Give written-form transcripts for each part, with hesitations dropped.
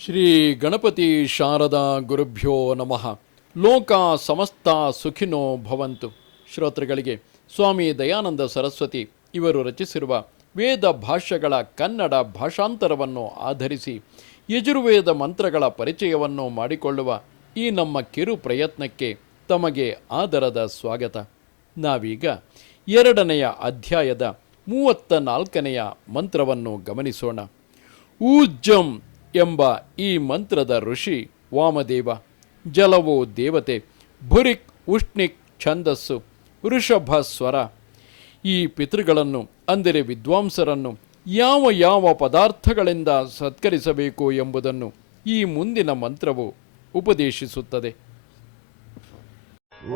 ಶ್ರೀ ಗಣಪತಿ ಶಾರದಾ ಗುರುಭ್ಯೋ ನಮಃ. ಲೋಕ ಸಮಸ್ತ ಸುಖಿನೋ ಭವಂತು. ಶ್ರೋತೃಗಳಿಗೆ ಸ್ವಾಮಿ ದಯಾನಂದ ಸರಸ್ವತಿ ಇವರು ರಚಿಸಿರುವ ವೇದ ಭಾಷ್ಯಗಳ ಕನ್ನಡ ಭಾಷಾಂತರವನ್ನು ಆಧರಿಸಿ ಯಜುರ್ವೇದ ಮಂತ್ರಗಳ ಪರಿಚಯವನ್ನು ಮಾಡಿಕೊಳ್ಳುವ ಈ ನಮ್ಮ ಕಿರು ಪ್ರಯತ್ನಕ್ಕೆ ತಮಗೆ ಆದರದ ಸ್ವಾಗತ. ನಾವೀಗ 2ನೇ ಅಧ್ಯಾಯದ 34ನೇ ಮಂತ್ರವನ್ನು ಗಮನಿಸೋಣ. ಊಜ್ಜಂ ಎಂಬ ಈ ಮಂತ್ರದ ಋಷಿ ವಾಮದೇವ, ಜಲವೋ ದೇವತೆ, ಭುರಿಕ್ ಉಷ್ಣಿಕ್ ಛಂದಸ್ಸು, ವೃಷಭ ಸ್ವರ. ಈ ಪಿತೃಗಳನ್ನು ಅಂದರೆ ವಿದ್ವಾಂಸರನ್ನು ಯಾವ ಯಾವ ಪದಾರ್ಥಗಳಿಂದ ಸತ್ಕರಿಸಬೇಕು ಎಂಬುದನ್ನು ಈ ಮುಂದಿನ ಮಂತ್ರವು ಉಪದೇಶಿಸುತ್ತದೆ.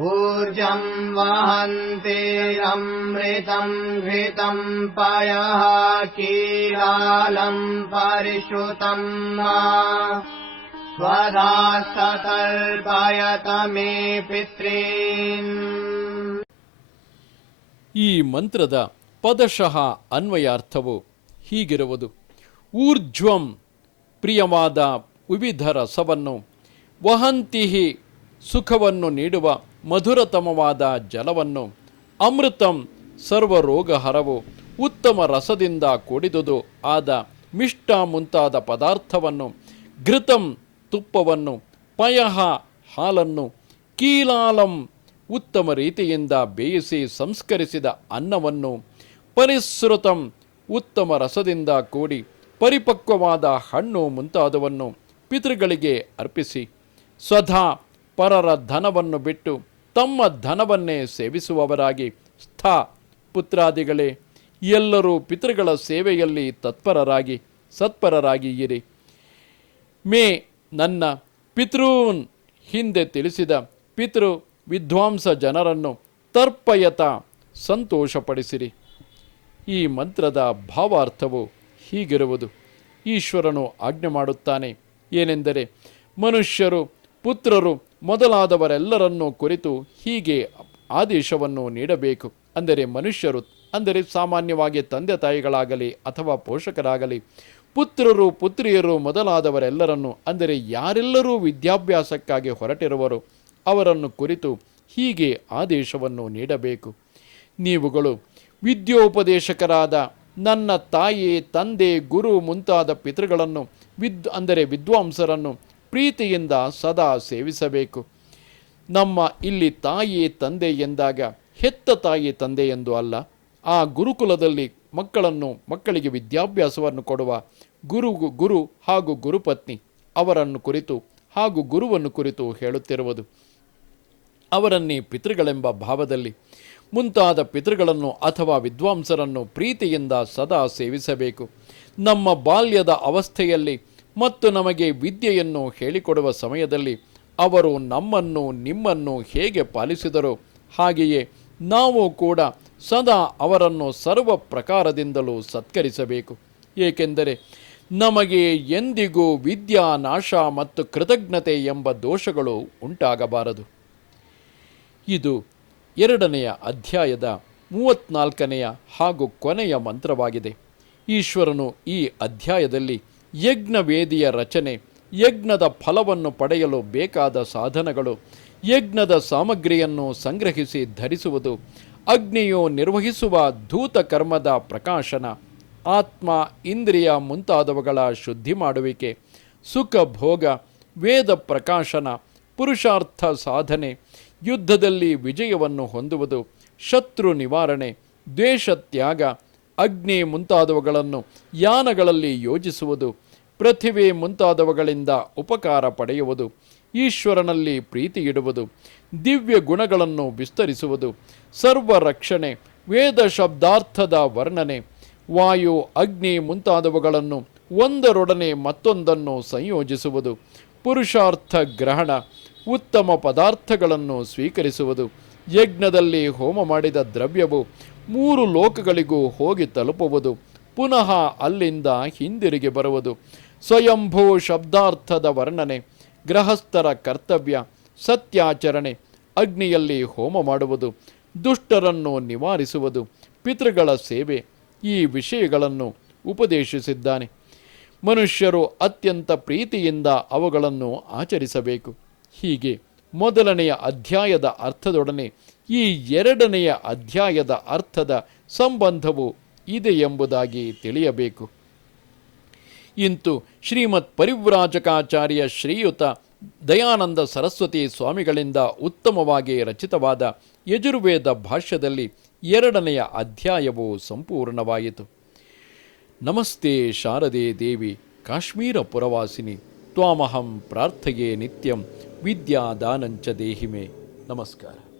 ಊರ್ಜಂ ವಹಂತೆ ಅಮೃತಂ ಘೃತಂ ಪಯಃ ಕೀಲಾಲಂ ಪರಿಶ್ರುತಂ ಸ್ವಧಾ ಸತರ್ಪಯತ ಮೇ ಪಿತॄನ್. ಈ ಮಂತ್ರದ ಪದಶಃ ಅನ್ವಯಾರ್ಥವು ಹೀಗಿರುವುದು. ಊರ್ಧ್ವಂ ಪ್ರಿಯವಾದ ವಿವಿಧ ರಸವನ್ನು, ವಹಂತಿಹಿ ಸುಖವನ್ನು ನೀಡುವ ಮಧುರತಮವಾದ ಜಲವನ್ನು, ಅಮೃತಂ ಸರ್ವರೋಗಹರವು ಉತ್ತಮ ರಸದಿಂದ ಕೂಡಿದುದು ಆದ ಮಿಷ್ಟ ಮುಂತಾದ ಪದಾರ್ಥವನ್ನು, ಘೃತಂ ತುಪ್ಪವನ್ನು, ಪಯಃ ಹಾಲನ್ನು, ಕೀಲಾಲಂ ಉತ್ತಮ ರೀತಿಯಿಂದ ಬೇಯಿಸಿ ಸಂಸ್ಕರಿಸಿದ ಅನ್ನವನ್ನು, ಪರಿಶ್ರುತಂ ಉತ್ತಮ ರಸದಿಂದ ಕೂಡಿ ಪರಿಪಕ್ವವಾದ ಹಣ್ಣು ಮುಂತಾದವನ್ನು ಪಿತೃಗಳಿಗೆ ಅರ್ಪಿಸಿ, ಸ್ವಧಾ ಪರರ ಧನವನ್ನು ಬಿಟ್ಟು ತಮ್ಮ ಧನವನ್ನೇ ಸೇವಿಸುವವರಾಗಿ, ಸ್ಥ ಪುತ್ರಾದಿಗಳೇ ಎಲ್ಲರೂ ಪಿತೃಗಳ ಸೇವೆಯಲ್ಲಿ ತತ್ಪರರಾಗಿ ಸತ್ಪರರಾಗಿ ಇರಿ. ಮೇ ನನ್ನ ಪಿತೃನ್ ಹಿಂದೆ ತಿಳಿಸಿದ ಪಿತೃ ವಿದ್ವಾಂಸ ಜನರನ್ನು ತರ್ಪಯತ ಸಂತೋಷಪಡಿಸಿರಿ. ಈ ಮಂತ್ರದ ಭಾವಾರ್ಥವು ಹೀಗಿರುವುದು. ಈಶ್ವರನು ಆಜ್ಞೆ ಮಾಡುತ್ತಾನೆ. ಏನೆಂದರೆ, ಮನುಷ್ಯರು ಪುತ್ರರು ಮೊದಲಾದವರೆಲ್ಲರನ್ನೂ ಕುರಿತು ಹೀಗೆ ಆದೇಶವನ್ನು ನೀಡಬೇಕು. ಅಂದರೆ ಮನುಷ್ಯರು ಅಂದರೆ ಸಾಮಾನ್ಯವಾಗಿ ತಂದೆ ತಾಯಿಗಳಾಗಲಿ ಅಥವಾ ಪೋಷಕರಾಗಲಿ, ಪುತ್ರರು ಪುತ್ರಿಯರು ಮೊದಲಾದವರೆಲ್ಲರನ್ನು ಅಂದರೆ ಯಾರೆಲ್ಲರೂ ವಿದ್ಯಾಭ್ಯಾಸಕ್ಕಾಗಿ ಹೊರಟಿರುವರು ಅವರನ್ನು ಕುರಿತು ಹೀಗೆ ಆದೇಶವನ್ನು ನೀಡಬೇಕು. ನೀವುಗಳು ವಿದ್ಯೋಪದೇಶಕರಾದ ನನ್ನ ತಾಯಿ, ತಂದೆ, ಗುರು ಮುಂತಾದ ಪಿತೃಗಳನ್ನು ಅಂದರೆ ವಿದ್ವಾಂಸರನ್ನು ಪ್ರೀತಿಯಿಂದ ಸದಾ ಸೇವಿಸಬೇಕು. ನಮ್ಮ ಇಲ್ಲಿ ತಾಯಿ ತಂದೆ ಎಂದಾಗ ಹೆತ್ತ ತಾಯಿ ತಂದೆ ಎಂದು ಅಲ್ಲ, ಆ ಗುರುಕುಲದಲ್ಲಿ ಮಕ್ಕಳಿಗೆ ವಿದ್ಯಾಭ್ಯಾಸವನ್ನು ಕೊಡುವ ಗುರು ಹಾಗೂ ಗುರುಪತ್ನಿ ಅವರನ್ನು ಕುರಿತು ಹಾಗೂ ಗುರುವನ್ನು ಕುರಿತು ಹೇಳುತ್ತಿರುವುದು. ಅವರನ್ನೇ ಪಿತೃಗಳೆಂಬ ಭಾವದಲ್ಲಿ ಮುಂತಾದ ಪಿತೃಗಳನ್ನು ಅಥವಾ ವಿದ್ವಾಂಸರನ್ನು ಪ್ರೀತಿಯಿಂದ ಸದಾ ಸೇವಿಸಬೇಕು. ನಮ್ಮ ಬಾಲ್ಯದ ಅವಸ್ಥೆಯಲ್ಲಿ ಮತ್ತು ನಮಗೆ ವಿದ್ಯೆಯನ್ನು ಹೇಳಿಕೊಡುವ ಸಮಯದಲ್ಲಿ ಅವರು ನಮ್ಮನ್ನು ನಿಮ್ಮನ್ನು ಹೇಗೆ ಪಾಲಿಸಿದರೋ ಹಾಗೆಯೇ ನಾವು ಕೂಡ ಸದಾ ಅವರನ್ನು ಸರ್ವ ಪ್ರಕಾರದಿಂದಲೂ ಸತ್ಕರಿಸಬೇಕು. ಏಕೆಂದರೆ ನಮಗೆ ಎಂದಿಗೂ ವಿದ್ಯಾ ನಾಶ ಮತ್ತು ಕೃತಜ್ಞತೆ ಎಂಬ ದೋಷಗಳು ಉಂಟಾಗಬಾರದು. ಇದು 2ನೇ ಅಧ್ಯಾಯದ 34ನೇ ಹಾಗೂ ಕೊನೆಯ ಮಂತ್ರವಾಗಿದೆ. ಈಶ್ವರನು ಈ ಅಧ್ಯಾಯದಲ್ಲಿ ಯಜ್ಞವೇದಿಯ ರಚನೆ, ಯಜ್ಞದ ಫಲವನ್ನು ಪಡೆಯಲು ಬೇಕಾದ ಸಾಧನಗಳು, ಯಜ್ಞದ ಸಾಮಗ್ರಿಯನ್ನು ಸಂಗ್ರಹಿಸಿ ಧರಿಸುವುದು, ಅಗ್ನಿಯು ನಿರ್ವಹಿಸುವ ಧೂತ ಕರ್ಮದ ಪ್ರಕಾಶನ, ಆತ್ಮ ಇಂದ್ರಿಯ ಮುಂತಾದವುಗಳ ಶುದ್ಧಿ ಮಾಡುವಿಕೆ, ಸುಖ ಭೋಗ, ವೇದ ಪ್ರಕಾಶನ, ಪುರುಷಾರ್ಥ ಸಾಧನೆ, ಯುದ್ಧದಲ್ಲಿ ವಿಜಯವನ್ನು ಹೊಂದುವುದು, ಶತ್ರು ನಿವಾರಣೆ, ದ್ವೇಷ ತ್ಯಾಗ, ಅಗ್ನಿ ಮುಂತಾದವುಗಳನ್ನು ಯಾನಗಳಲ್ಲಿ ಯೋಜಿಸುವುದು, ಪೃಥಿವಿ ಮುಂತಾದವುಗಳಿಂದ ಉಪಕಾರ ಪಡೆಯುವುದು, ಈಶ್ವರನಲ್ಲಿ ಪ್ರೀತಿಯಿಡುವುದು, ದಿವ್ಯ ಗುಣಗಳನ್ನು ವಿಸ್ತರಿಸುವುದು, ಸರ್ವ ರಕ್ಷಣೆ, ವೇದ ಶಬ್ದಾರ್ಥದ ವರ್ಣನೆ, ವಾಯು ಅಗ್ನಿ ಮುಂತಾದವುಗಳನ್ನು ಒಂದರೊಡನೆ ಮತ್ತೊಂದನ್ನು ಸಂಯೋಜಿಸುವುದು, ಪುರುಷಾರ್ಥ ಗ್ರಹಣ, ಉತ್ತಮ ಪದಾರ್ಥಗಳನ್ನು ಸ್ವೀಕರಿಸುವುದು, ಯಜ್ಞದಲ್ಲಿ ಹೋಮ ಮಾಡಿದ ದ್ರವ್ಯವು 3 ಲೋಕಗಳಿಗೂ ಹೋಗಿ ತಲುಪುವುದು, ಪುನಃ ಅಲ್ಲಿಂದ ಹಿಂದಿರುಗಿ ಬರುವುದು, ಸ್ವಯಂಭೂ ಶಬ್ದಾರ್ಥದ ವರ್ಣನೆ, ಗೃಹಸ್ಥರ ಕರ್ತವ್ಯ, ಸತ್ಯಾಚರಣೆ, ಅಗ್ನಿಯಲ್ಲಿ ಹೋಮ ಮಾಡುವುದು, ದುಷ್ಟರನ್ನು ನಿವಾರಿಸುವುದು, ಪಿತೃಗಳ ಸೇವೆ, ಈ ವಿಷಯಗಳನ್ನು ಉಪದೇಶಿಸಿದ್ದಾನೆ. ಮನುಷ್ಯರು ಅತ್ಯಂತ ಪ್ರೀತಿಯಿಂದ ಅವುಗಳನ್ನು ಆಚರಿಸಬೇಕು. ಹೀಗೆ ಮೊದಲನೆಯ ಅಧ್ಯಾಯದ ಅರ್ಥದೊಡನೆ ಈ ಎರಡನೆಯ ಅಧ್ಯಾಯದ ಅರ್ಥದ ಸಂಬಂಧವು ಇದೆ ಎಂಬುದಾಗಿ ತಿಳಿಯಬೇಕು. ಇಂತು ಶ್ರೀಮತ್ ಪರಿವ್ರಾಜಕಾಚಾರ್ಯ ಶ್ರೀಯುತ ದಯಾನಂದ ಸರಸ್ವತಿ ಸ್ವಾಮಿಗಳಿಂದ ಉತ್ತಮವಾಗಿ ರಚಿತವಾದ ಯಜುರ್ವೇದ ಭಾಷ್ಯದಲ್ಲಿ ಎರಡನೆಯ ಅಧ್ಯಾಯವು ಸಂಪೂರ್ಣವಾಯಿತು. ನಮಸ್ತೆ ಶಾರದೆ ದೇವಿ ಕಾಶ್ಮೀರ ಪುರವಾಸಿನಿ ತ್ವಾಮಹಂ ಪ್ರಾರ್ಥಯೇ ನಿತ್ಯಂ ವಿದ್ಯಾದಾನಂಚ ದೇಹಿಮೆ. ನಮಸ್ಕಾರ.